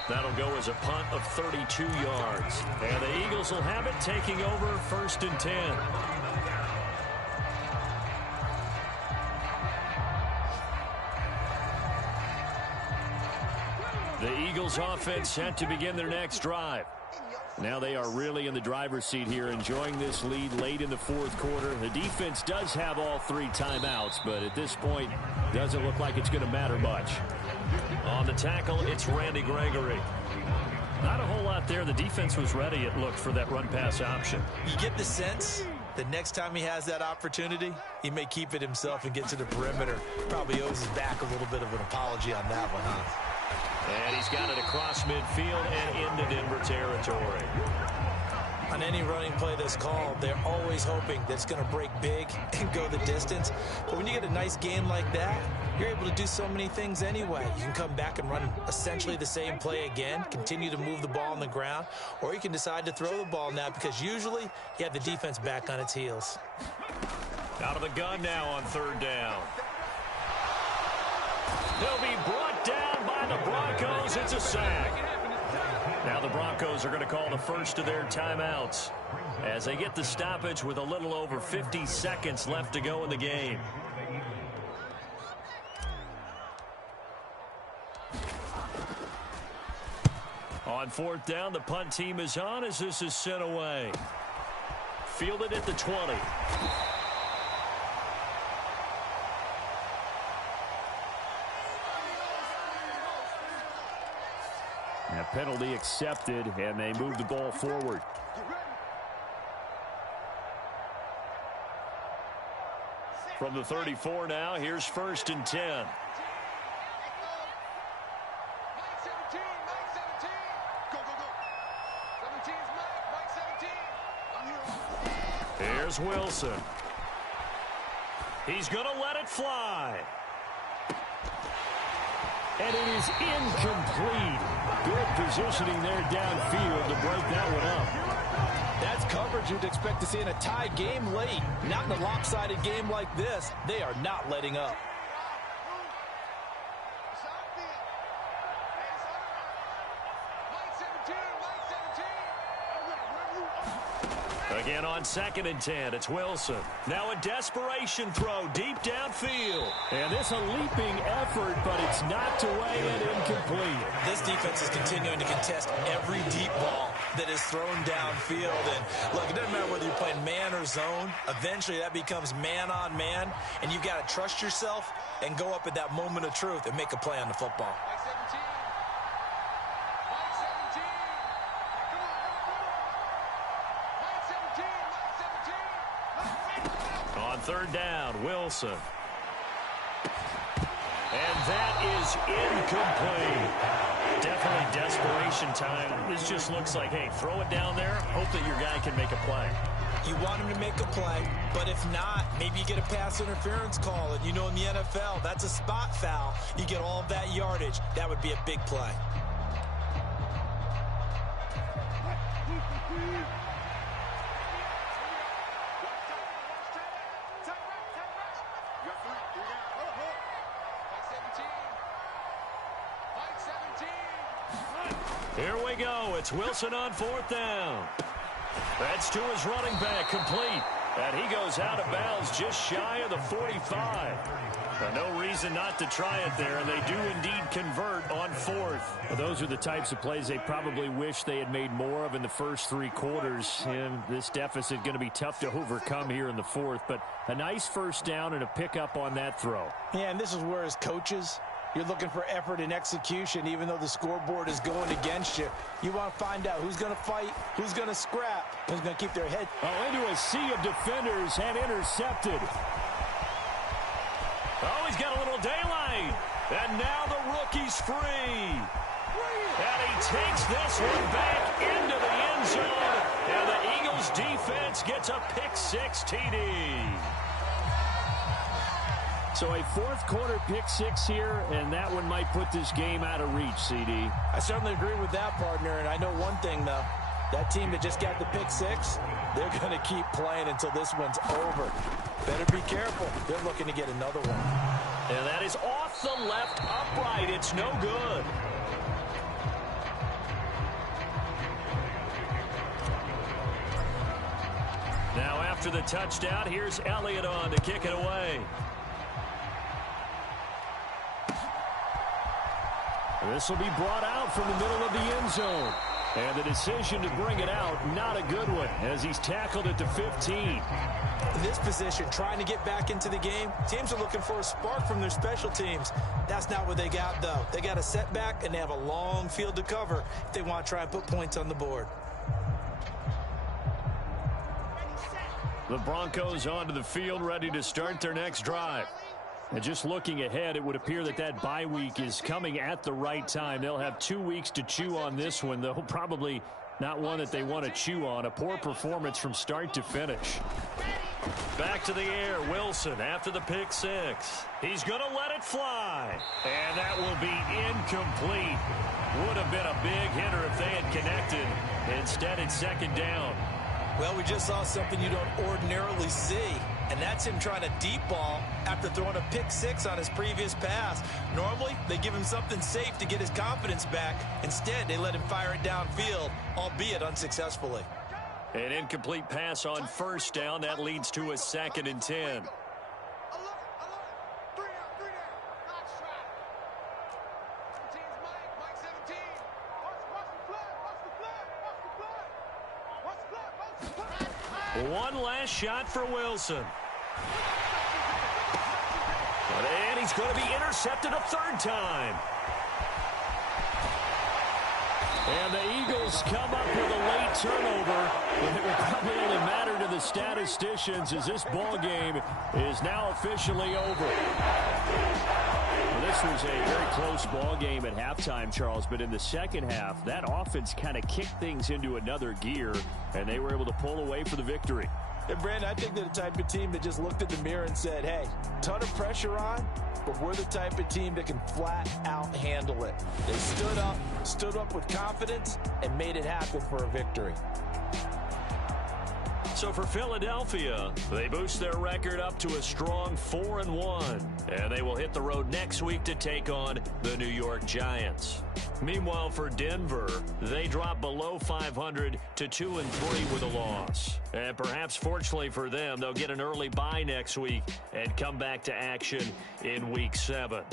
That'll go as a punt of 32 yards. And the Eagles will have it, taking over 1st and 10. The Eagles offense set to begin their next drive. Now they are really in the driver's seat here, enjoying this lead late in the 4th quarter. The defense does have all 3 timeouts, but at this point, doesn't look like it's going to matter much. On the tackle, it's Randy Gregory. Not a whole lot there. The defense was ready, it looked, for that run-pass option. You get the sense that next time he has that opportunity, he may keep it himself and get to the perimeter. Probably owes his back a little bit of an apology on that one, huh? And he's got it across midfield and into Denver territory. On any running play that's called, they're always hoping that it's going to break big and go the distance. But when you get a nice game like that, you're able to do so many things anyway. You can come back and run essentially the same play again, continue to move the ball on the ground, or you can decide to throw the ball now because usually you have the defense back on its heels. Out of the gun now on 3rd down. He'll be brought down by the Broncos. It's a sack. Now the Broncos are going to call the first of their timeouts as they get the stoppage with a little over 50 seconds left to go in the game. On 4th down, the punt team is on as this is sent away. Fielded at the 20. And a penalty accepted, and they move the ball forward. From the 34 now, here's 1st and 10. Here's Wilson. He's going to let it fly. And it is incomplete. Good positioning there downfield to break that one up. That's coverage you'd expect to see in a tie game late. Not in a lopsided game like this. They are not letting up. Again on 2nd and 10, it's Wilson. Now a desperation throw deep downfield. And this a leaping effort, but it's knocked away and incomplete. This defense is continuing to contest every deep ball that is thrown downfield. And look, it doesn't matter whether you're playing man or cover zone. Eventually that becomes man-on-man, and you've got to trust yourself and go up at that moment of truth and make a play on the football. On third down, Wilson. And that is incomplete. Definitely desperation time. This just looks like, hey, throw it down there, hope that your guy can make a play. You want him to make a play, but if not, maybe you get a pass interference call. And you know in the NFL, that's a spot foul. You get all of that yardage. That would be a big play. Here we go. It's Wilson on fourth down. That's to his running back, complete. And he goes out of bounds just shy of the 45. No reason not to try it there, and they do indeed convert on fourth. Well, those are the types of plays they probably wish they had made more of in the first three quarters. And this deficit going to be tough to overcome here in the fourth. But a nice first down and a pickup on that throw. Yeah, and this is where as coaches, you're looking for effort and execution, even though the scoreboard is going against you. You want to find out who's going to fight, who's going to scrap, who's going to keep their head. Oh, into a sea of defenders and intercepted. Oh, he's got a little daylight. And now the rookie's free. And he takes this one back into the end zone. And the Eagles defense gets a pick-6 TD. So a fourth quarter pick-6 here, and that one might put this game out of reach, CD. I certainly agree with that, partner, and I know one thing, though. That team that just got the pick-6, they're going to keep playing until this one's over. Better be careful. They're looking to get another one. And that is off the left upright. It's no good. Now after the touchdown, here's Elliott on to kick it away. This will be brought out from the middle of the end zone. And the decision to bring it out, not a good one, as he's tackled at the 15. In this position, trying to get back into the game, teams are looking for a spark from their special teams. That's not what they got, though. They got a setback, and they have a long field to cover if they want to try and put points on the board. The Broncos onto the field, ready to start their next drive. And just looking ahead, it would appear that that bye week is coming at the right time. They'll have 2 weeks to chew on this one, though probably not one that they want to chew on. A poor performance from start to finish. Back to the air, Wilson after the pick-6. He's going to let it fly. And that will be incomplete. Would have been a big hitter if they had connected. Instead, it's second down. Well, we just saw something you don't ordinarily see, and that's him trying to deep ball after throwing a pick-6 on his previous pass. Normally, they give him something safe to get his confidence back. Instead, they let him fire it downfield, albeit unsuccessfully. An incomplete pass on first down. That leads to a 2nd and 10. One last shot for Wilson. And he's going to be intercepted a third time. And the Eagles come up with a late turnover. And it will probably only matter to the statisticians as this ball game is now officially over. Well, this was a very close ball game at halftime, Charles, but in the second half, that offense kind of kicked things into another gear, and they were able to pull away for the victory. And Brandon, I think they're the type of team that just looked in the mirror and said, hey, ton of pressure on, but we're the type of team that can flat out handle it. They stood up with confidence, and made it happen for a victory. So for Philadelphia, they boost their record up to a strong 4-1. And they will hit the road next week to take on the New York Giants. Meanwhile, for Denver, they drop below 500 to 2-3 with a loss. And perhaps fortunately for them, they'll get an early bye next week and come back to action in Week 7.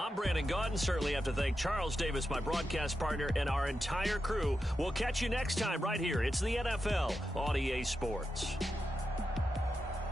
I'm Brandon Gaudin. Certainly have to thank Charles Davis, my broadcast partner, and our entire crew. We'll catch you next time right here. It's the NFL on EA Sports.